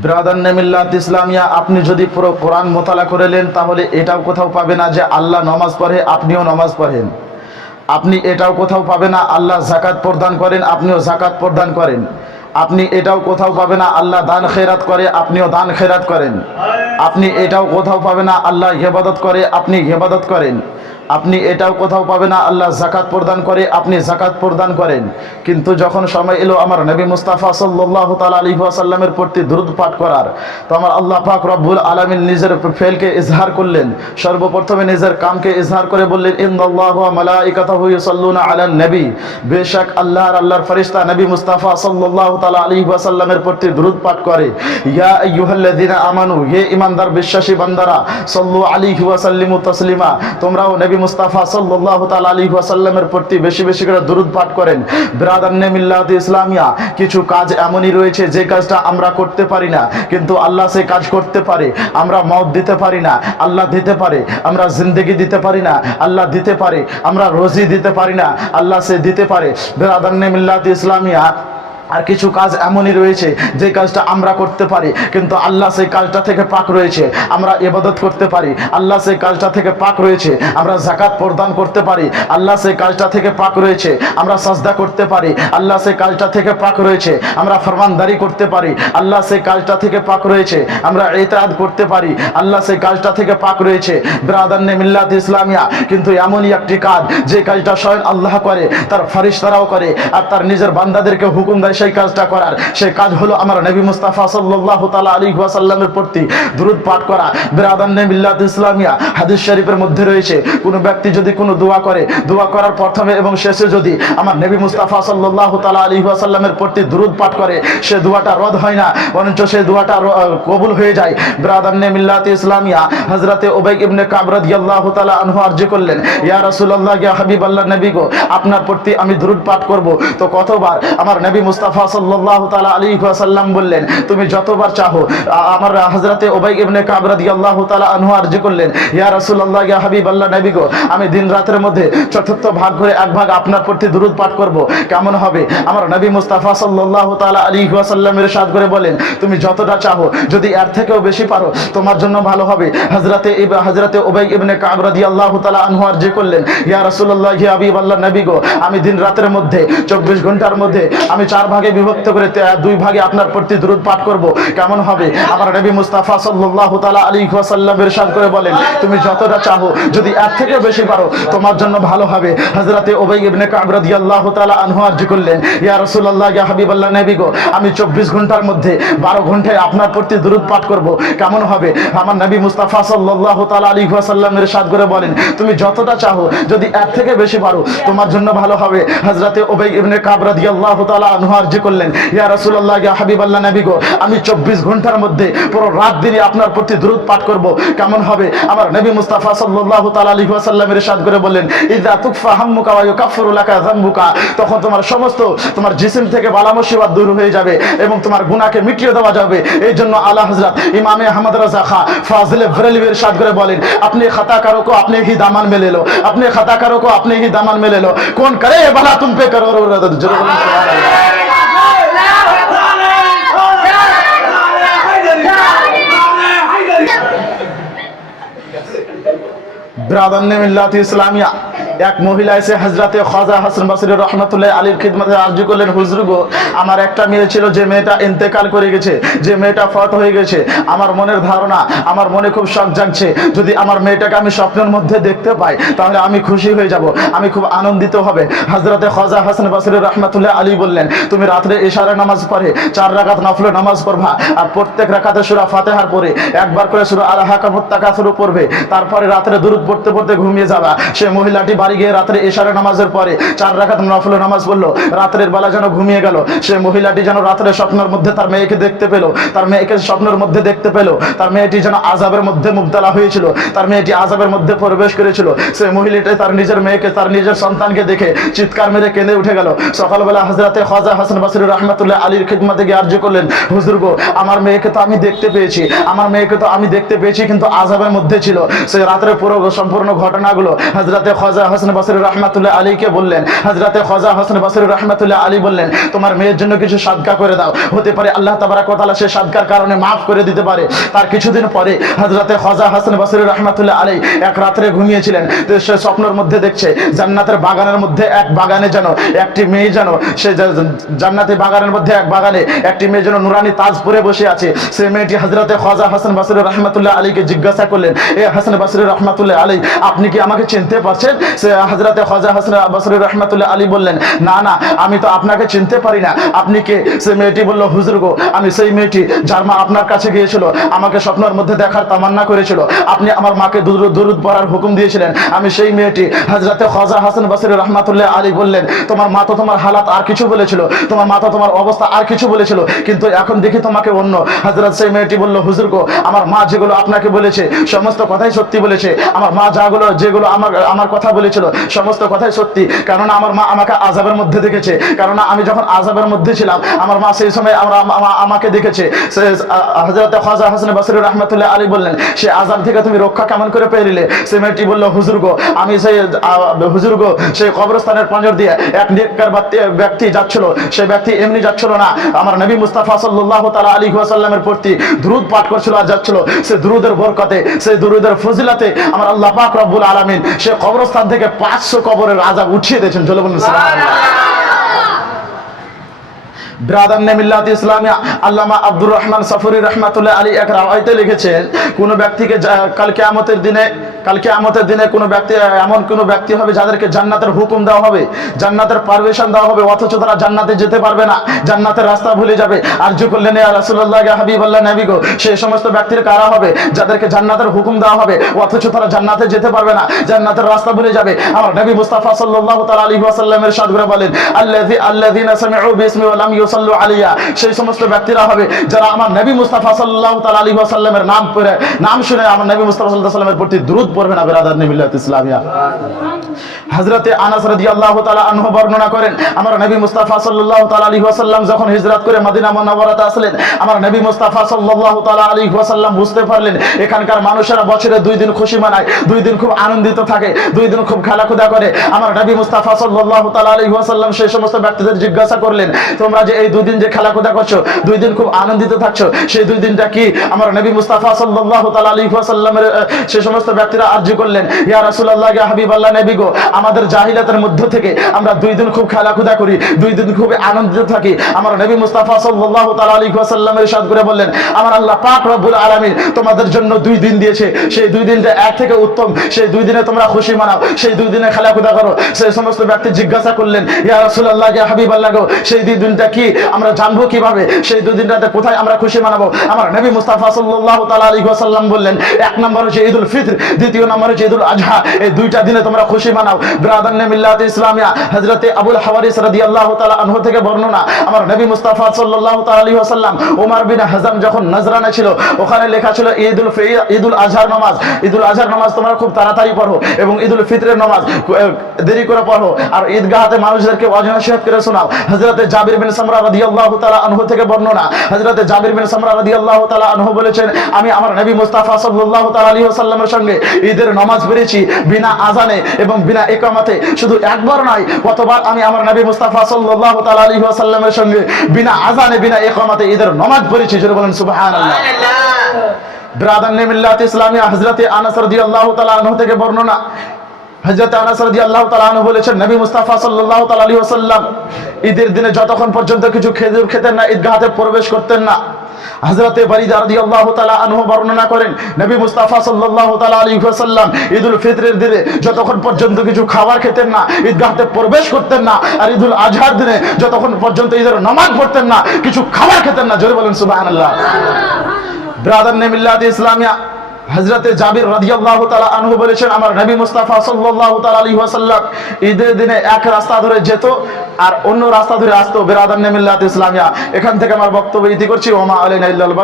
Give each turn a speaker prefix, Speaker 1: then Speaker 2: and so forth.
Speaker 1: Brother নেমিল্লাত Islamia, আপনি যদি পুরো কোরআন মোতালা করেলেন তাহলে এটাও কোথাও পাবে না যে আল্লাহ নমাজ পড়ে, আপনিও নমাজ পড়েন। আপনি এটাও কোথাও পাবে না, আল্লাহ জাকাত প্রদান করেন, আপনিও জাকাত প্রদান করেন। আপনি এটাও কোথাও পাবে না, আল্লাহ দান খেরাত করে, আপনিও দান খেরাত করেন। আপনি এটাও কোথাও পাবে না, আল্লাহ হেবাদত করে, আপনি হেবাদত করেন। আপনি এটাও কোথাও পাবে না, আল্লাহ জাকাত প্রদান করে, আপনি জাকাত প্রদান করেন। কিন্তু যখন সময় এলো আমার নবী মুস্তাফা সাল্লাহ তাল আলী আসাল্লামের প্রতি দ্রুত পাঠ করার, তো আমার আল্লাহ পাক রব্বুল আলমিন নিজের ফেলকে ইজহার করলেন। সর্বপ্রথমে নিজের কামকে ইজহার করে বললেন ইন্দাল্লাহ আলান নবী। আল্লাহর নবী মুস্তাফা প্রতি পাঠ করে। ইয়া আমানু, হে বিশ্বাসী বান্দারা তোমরাও নবী মুস্তাফা সাল্লাল্লাহু তাআলা আলাইহি ওয়াসাল্লামের প্রতি বেশি বেশি করে দরুদ পাঠ করেন। বিরাদার মিল্লাত ইসলামিয়া, কিছু কাজ এমনই রয়েছে যে কাজটা আমরা করতে পারি না, কিন্তু আল্লাহ সেই কাজ করতে পারে। আমরা মত দিতে পারি না, আল্লাহ দিতে পারে। আমরা জিন্দগি দিতে পারি না, আল্লাহ দিতে পারে। আমরা রোজি দিতে পারি না, আল্লাহ সে দিতে পারে। বিরাদার মিল্লাত ইসলামিয়া আর কিছু কাজ এমনই রয়েছে যে কাজটা আমরা করতে পারি, কিন্তু আল্লাহ সেই কাজটা থেকে পাক রয়েছে, আমরা ইবাদত করতে পারি, আল্লাহ সেই কাজটা থেকে পাক রয়েছে, আমরা জাকাত প্রদান করতে পারি, আল্লাহ সেই কাজটা থেকে পাক রয়েছে, আমরা সাজদা করতে পারি, আল্লাহ সেই কাজটা থেকে পাক রয়েছে, আমরা ফরমানদারি করতে পারি, আল্লাহ সেই কাজটা থেকে পাক রয়েছে, আমরা এতাদ করতে পারি, আল্লাহ সেই কাজটা থেকে পাক রয়েছে ব্রাদান্নে মিল্লাত ইসলামিয়া, কিন্তু এমনই একটি কাজ যে কাজটা স্বয়ং আল্লাহ করে, তার ফারিস্তারাও করে, আর তার নিজের বান্দাদেরকে হুকুম দেয় সেই কাজটা করার। সেই কাজ হলো আমার নবী মুস্তাফা সাল্লাল্লাহু তাআলা আলাইহি ওয়াসাল্লামের প্রতি দুরূদ পাঠ করা। বিরাদান্নে মিল্লাত ইসলামিয়া, হাদিস শরীফের মধ্যে রয়েছে, কোনো ব্যক্তি যদি কোনো দোয়া করে, দোয়া করার প্রথমে এবং শেষে যদি আমার নবী মুস্তাফা সাল্লাল্লাহু তাআলা আলাইহি ওয়াসাল্লামের প্রতি দুরূদ পাঠ করে, সে দোয়াটা রদ হয় না, বরঞ্চ সেই দোয়াটা কবুল হয়ে যায়। বিরাদান্নে মিল্লাত ইসলামিয়া, হযরতে উবাই ইবনে কাব রাদিয়াল্লাহু তাআলা আনহু আরজি করলেন, ইয়া রাসূলুল্লাহ, ইয়া হাবিবাল্লাহ, নবী গো, আপনার প্রতি আমি দুরূদ পাঠ করব। তো কতবার আমার নবী মুস্তাফা সাল্লাল্লাহু তাআলা আলাইহি ওয়াসাল্লাম বললেন, তুমি যতবার চাহো আমার হযরতে উবাই ইবনে কাব রাদিয়াল্লাহু তাআলা আনহু আরজি করলেন, ইয়া রাসূলুল্লাহ, ইয়া হাবিবাল্লাহ, নবী গো, আমি দিন রাতের মধ্যে চতুর্থ ভাগ করে এক ভাগ আপনার প্রতি দুরূদ পাঠ করব, কেমন হবে? আমার নবী মুস্তাফা সাল্লাল্লাহু তাআলা আলাইহি ওয়াসাল্লাম ইরশাদ করে বলেন, তুমি যতটা চাহো যদি এর থেকেও বেশি পারো, তোমার জন্য ভালো হবে। হযরতে ইব, হযরতে উবাই ইবনে কাব রাদিয়াল্লাহু তাআলা আনহু আরজি করলেন, ইয়া রাসূলুল্লাহ, ইয়া হাবিবাল্লাহ, নবী গো, আমি দিন রাতের মধ্যে 24 ঘণ্টার মধ্যে, আমি চার ভাগে বিভক্ত করে দুই ভাগে আপনার প্রতি দুরূদ পাঠ করব। কেমন হবে? আমার নবী মুস্তাফা সাল্লাল্লাহু তাআলা আলাইহি ওয়াসাল্লাম ইরশাদ করে বলেন, তুমি যতটা চাহো, যদি এর থেকে বেশি পারো, তোমার জন্য ভালো হবে। হযরতে উবাই ইবনে কাব রাদিয়াল্লাহু তাআলা আনহু আরজি করলেন, ইয়া রাসূলুল্লাহ, ইয়া হাবিবাল্লাহ নবী গো, আমি 24 ঘণ্টার মধ্যে 12 ঘন্টায় আপনার প্রতি দুরূদ পাঠ করব। কেমন হবে? আমার নবী মুস্তাফা সাল্লাল্লাহু তাআলা আলাইহি ওয়াসাল্লাম ইরশাদ করে বলেন, তুমি যতটা চাহো, যদি এর থেকে বেশি পারো, তোমার জন্য ভালো হবে। হযরতে উবাই ইবনে কাব রাদিয়াল্লাহু তাআলা আনহু আর্জি করলেন, ইয়া রাসুল্লাহ ইয়া হাবিব আল্লাহ নবী গো, আমি চব্বিশ ঘণ্টার মধ্যে পুরো রাত দিনই আপনার প্রতি দ্রুত পাঠ করব। কেমন হবে? আমার নবী মুস্তাফা সাল্লাহ তালী আসাল্লামের সাদ করে বললেন, ইদা তুকফা হাম্মুকা ওয়া কাফরুলাকা জাম্বুকা তখন তোমার সমস্ত, তোমার জিসিম থেকে বালা দূর হয়ে যাবে এবং তোমার গুনাহকে মিটিয়ে দেওয়া যাবে। এই জন্য আলা হযরত ইমামে আহমদ রাজা খা ফাজিল ভরেলির সাদ করে বলেন, আপনি খাতাকারো কো আপনি হি দামান মেলে লো আপনি খাতাকারো কো আপনি হি দামান মেলে লো কোন করে বালা তুম পে করো জোরে বলুন, সুবহানাল্লাহ। ব্রাদান্নে মিল্লাত ইসলামিয়া। এক মহিলা এসে হজরতে খাজা হাসান বাসরি রহমতুল্লাহ আলীর খিদমতে আরজি করলেন, হুজুর গো, আমার একটা মেয়ে ছিল যে মেয়েটা ইন্তেকাল করে গেছে, যে মেয়েটা ফত হয়ে গেছে। আমার মনের ধারণা, আমার মনে খুব শখ জাগছে। যদি আমার মেয়েটাকে আমি স্বপ্নের মধ্যে দেখতে পাই, তাহলে আমি খুশি হয়ে যাব, আমি খুব আনন্দিত হবে। হজরতে খাজা হাসান বাসরি রহমতুল্লাহ আলী বললেন, তুমি রাত্রে ইশারা নামাজ পড়ে, চার রাকাত নফল নামাজ পড়বা আর প্রত্যেক রাকাতে সুরা ফাতেহার পরে একবার করে সুরা আল হাকামুত তাকাসুরু পড়বে। তারপরে রাত্রে দুরুদ পড়তে পড়তে ঘুমিয়ে যাবা। সে মহিলাটি বাড়ি গিয়ে রাত্রে এশারে নামাজের পরে চার রাকাত নফল নামাজ পড়ল। রাত্রের বেলা যেন ঘুমিয়ে গেল। সে মহিলাটি যেন রাত্রে স্বপ্নের মধ্যে তার মেয়েকে দেখতে পেল। তার মেয়েকে স্বপ্নের মধ্যে দেখতে পেল। তার মেয়েটি যেন আজাবের মধ্যে মুবতলা হয়েছিল। তার মেয়েটি আজাবের মধ্যে প্রবেশ করেছিল। সে মহিলাটি তার নিজের মেয়েকে, তার নিজের সন্তানকে দেখে চিৎকার মেরে কেঁদে উঠে গেল। সকালবেলা হজরতে খাজা হাসান বাসির রহমতুল্লাহ আলীর খিদমতে গিয়ে আর্য করলেন, হুজুর গো, আমার মেয়েকে তো আমি দেখতে পেয়েছি। আমার মেয়েকে তো আমি দেখতে পেয়েছি, কিন্তু আজাবের মধ্যে ছিল। সে রাত্রে পুরো সম্পূর্ণ ঘটনাগুলো হজরতে খাজা হাসান বাসরি রহমাতুল্লাহ আলীকে বললেন হজরতে খজা রহমাতুল্লাহ আলী বললেন, তোমার মেয়ের জন্য কিছু করে দাও। হতে পারে আল্লাহ তাবারাক ওয়া সে কারণে মাফ করে দিতে পারে। তার কিছুদিন পরে হজরতে খজা হাসান রহমাতুল্লাহ আলী এক রাত্রে ঘুমিয়েছিলেন। তো সে স্বপ্নের মধ্যে দেখছে, জান্নাতের বাগানের মধ্যে এক বাগানে যেন একটি মেয়ে যেন, সে জা- জান্নাতি বাগানের মধ্যে এক বাগানে একটি মেয়ে যেন নুরানি তাজ পরে বসে আছে। সে মেয়েটি হজরতে খাজা হাসান বাসরি রহমতুল্লাহ আলীকে জিজ্ঞাসা করলেন, এ হাসান বাসরি রহমতুল্লাহ আলী আপনি কি আমাকে চিনতে পারছেন? হজরতে খাজা হাসান বাসরি রহমতুল্লাহ আলী বললেন, না না, আমি তো আপনাকে চিনতে পারি না। আপনি কে? সে মেয়েটি হুজুর গো, আমি সেই মেয়েটি যার মা আপনার কাছে গিয়েছিল, আমাকে স্বপ্নের মধ্যে দেখার তামান্না করেছিল। আপনি আমার মাকে দুরুদ পড়ার হুকুম দিয়েছিলেন। আমি সেই মেয়েটি হজরতে হাসান বাসরি আলী বললেন, তোমার মা তো তোমার হালাত আর কিছু বলেছিল, তোমার মা তো তোমার অবস্থা আর কিছু বলেছিল, কিন্তু এখন দেখি তোমাকে অন্য। হজরত সেই মেয়েটি বলল, হুজুর গো, আমার মা যেগুলো আপনাকে বলেছে, সমস্ত কথাই সত্যি বলেছে। আমার মা যাগুলো যেগুলো আমার আমার কথা বলেছিল সমস্ত কথাই সত্যি। কেননা আমার মা আমাকে আজাবের মধ্যে দেখেছে। কেননা আমি যখন আজাবের মধ্যে ছিলাম আমার মা সেই সময় আমরা আমাকে দেখেছে। হজরত খাজা হাসান বাসরি রহমতুল্লাহ আলী বললেন সে আজাব থেকে তুমি রক্ষা কেমন করে পেরিলে সে মেয়েটি বলল হুজুর গো আমি সেই আহ, হুজুর গো সেই কবরস্থানের পাঁজর দিয়ে এক নেককার ব্যক্তি- যাচ্ছিল। সেই ব্যক্তি এমনি যাচ্ছিল না। আমার নবী মুস্তাফা সাল্লাল্লাহু তাআলা আলাইহি ওয়াসাল্লামের প্রতি দ্রুদ পাঠ করছিল আর যাচ্ছিল। সে দ্রুদের বরকতে সেই দ্রুদের ফজিলতে আমার আল্লাহ পাক রব্বুল আলামিন সে কবরস্থান থেকে 500 কবরের রাজা উঠিয়ে দিয়েছেন চলে বলুন ব্রাদার মিল্লাত ইসলামিয়া আল্লামা আব্দুর রহমান সফরি রহমাতুল্লাহ আলী এক রাওয়াইতে লিখেছেন, কোন ব্যক্তিকে যা- কাল কিয়ামতের দিনে, কাল কিয়ামতের দিনে কোনো ব্যক্তি, এমন কোনো ব্যক্তি হবে যাদেরকে জান্নাতের হুকুম দেওয়া হবে, জান্নাতের পারমিশন দেওয়া হবে, অথচ তারা জান্নাতে যেতে পারবে না, জান্নাতের রাস্তা ভুলে যাবে। আরজ করলেন ইয়া রাসূলুল্লাহ ইয়া হাবিবাল্লাহ, নবী গো সেই সমস্ত ব্যক্তির কারা হবে যাদেরকে জান্নাতের হুকুম দেওয়া হবে, অথচ তারা জান্নাতে যেতে পারবে না, জান্নাতের রাস্তা ভুলে যাবে? আমার নবী মুস্তাফা সাল্লাল্লাহু তাআলা আলাইহি ওয়াসাল্লামের সাদ করে বলেন, আল্লাযী আল্লাযীনা ইউসাল্লু আলাইয়া, সেই সমস্ত ব্যক্তিরা হবে যারা আমার নবী মুস্তাফা সাল্লাহ তাল আলী আসাল্লামের নাম পড়ে, নাম শুনে আমার নবী মুস্তাফা সাল্লাহ সাল্লামের প্রতি দ্রুত পড়বে না, বেরাদার মিল্লাত ইসলামিয়া। হযরতে আনাস রাদিয়াল্লাহু তাআলা আনহু বর্ণনা করেন, আমার নবী মুস্তাফা সাল্লাল্লাহু তাআলা আলাইহি ওয়াসাল্লাম যখন হিজরত করে মদিনা মুনাওয়ারাতে আসলেন, আমার নবী মুস্তাফা সাল্লাল্লাহু তাআলা আলাইহি ওয়াসাল্লাম বুঝতে পারলেন, এখানকার মানুষেরা বছরে দুই দিন খুশি মানায়, দুই দিন খুব আনন্দিত থাকে, দুই দিন খুব খেলাখুদা করে। আমার নবী মুস্তাফা সাল্লাল্লাহু তাআলা আলাইহি ওয়াসাল্লাম সেই সমস্ত ব্যক্তিদের জিজ্ঞাসা করলেন, তোমরা যে এই দুই দিন যে খেলাখুদা করছ, দুই দিন খুব আনন্দিত থাকছো, সেই দুই দিনটা কি? আমার নবী মুস্তাফা সাল্লাল্লাহু তাআলা আলাইহি ওয়াসাল্লামের সেই সমস্ত ব্যক্তিরা আরজি করলেন, ইয়া রাসূলুল্লাহ, ইয়া হাবিবাল্লাহ, নবী গো, আমাদের জাহিলাতের মধ্য থেকে আমরা দুই দিন খুব খেলাখুদা করি, দুই দিন খুব আনন্দিত থাকি। আমার নবী মুস্তাফা সাল্লাল্লাহু তাআলা আলাইহি ওয়াসাল্লামের ইরশাদ করে বললেন, আমার আল্লাহ পাক রব্বুল আলামিন তোমাদের জন্য দুই দিন দিয়েছে। সেই দুই দিনটা এক থেকে উত্তম। সেই দুই দিনে তোমরা খুশি মানাও। সেই দুই দিনে খেলাখুদা করো। সেই সমস্ত ব্যক্তি জিজ্ঞাসা করলেন, ইয়া রাসূলুল্লাহ, ইয়া হাবিবাল্লাহ গো, সেই দুই দিনটা কি আমরা জানব কীভাবে? সেই দুই দিনটাতে কোথায় আমরা খুশি মানাবো? আমার নবী মুস্তাফা সাল্লাল্লাহু তাআলা আলাইহি ওয়াসাল্লাম বললেন, এক নম্বর হচ্ছে ঈদুল ফিতর, দ্বিতীয় নম্বর হচ্ছে ঈদুল আজহা। এই দুইটা দিনে তোমরা খুশি মানাও ব্রাদার মিল্লাত ইসলামিয়া। হযরতে আবুল হাওয়ারিস রাদিয়াল্লাহু তাআলা আনহু থেকে বর্ণনা, আমার নবী মুস্তাফা সাল্লাল্লাহু তাআলা আলাইহি ওয়াসাল্লাম ওমর বিন হাজাম যখন নজরানা ছিল, ওখানে লেখা ছিল ঈদুল ঈদুল আজহার নামাজ। ঈদুল আজহার নামাজ তোমরা খুব তাড়াতাড়ি পড়ো এবং ঈদুল ফিতরের নামাজ দেরি করে পড়ো। আর ঈদগাহতে মানুষদেরকে ওয়াজ নসিহত করে শোনাও। হযরতে জাবির বিন সামরা রাদিয়াল্লাহু তাআলা আনহু থেকে বর্ণনা, হযরতে জাবির বিন সামরা রাদিয়াল্লাহু তাআলা আনহু বলেছেন, আমি আমার নবী মুস্তাফা সাল্লাল্লাহু তাআলা আলাইহি ওয়াসাল্লামের সঙ্গে ঈদের নামাজ পড়েছি বিনা আজানে এবং বিনা ইকামতে শুধু একবার নয় কতবার আমি আমার নবী মুস্তাফা সাল্লাল্লাহু তাআলা আলাইহি ওয়াসাল্লামের সঙ্গে বিনা আজানে বিনা ইকামতে ঈদের নামাজ পড়েছি জোরে বলেন সুবহানাল্লাহ। ব্রাদার মিল্লাত ইসলামিয়া হযরতে আনাস রাদিয়াল্লাহু তাআলা আনহু থেকে বর্ণনা। হযরত আনাস রাদিয়াল্লাহু তাআলা আনহু বলেছেন নবী মুস্তাফা সাল্লাল্লাহু তাআলা আলাইহি ওয়াসাল্লাম ঈদের দিনে যতক্ষণ পর্যন্ত কিছু খেজুর খেতেন না ঈদগাহতে প্রবেশ করতেন না হযরতে বারিদা রাদিয়াল্লাহু তাআলা আনহু বর্ণনা করেন নবী মুস্তাফা সাল্লাল্লাহু তাআলা আলাইহি ওয়াসাল্লাম ঈদুল ফিতরের দিনে যতক্ষণ পর্যন্ত কিছু খাবার খেতেন না ঈদগাহতে প্রবেশ করতেন না আর ঈদুল আজহার দিনে যতক্ষণ পর্যন্ত ঈদের নামাজ পড়তেন না কিছু খাবার খেতেন না জোরে বলেন সুবহানাল্লাহ। ব্রাদার নেমিল্লাদ ইসলামিয়া। হজরতে জাবির রাদিয়াল্লাহু তাআলা আনহু বলেছেন, আমার নবী মুস্তাফা সাল্লাল্লাহু তাআলা আলাইহি ওয়াসাল্লাম ঈদের দিনে এক রাস্তা ধরে যেত আর অন্য রাস্তা ধরে আসতো বিরাদার নেমিল্লাত ইসলামিয়া এখান থেকে আমার বক্তব্য ইতি করছি ওমা আলী ইল্লাল বালাগ।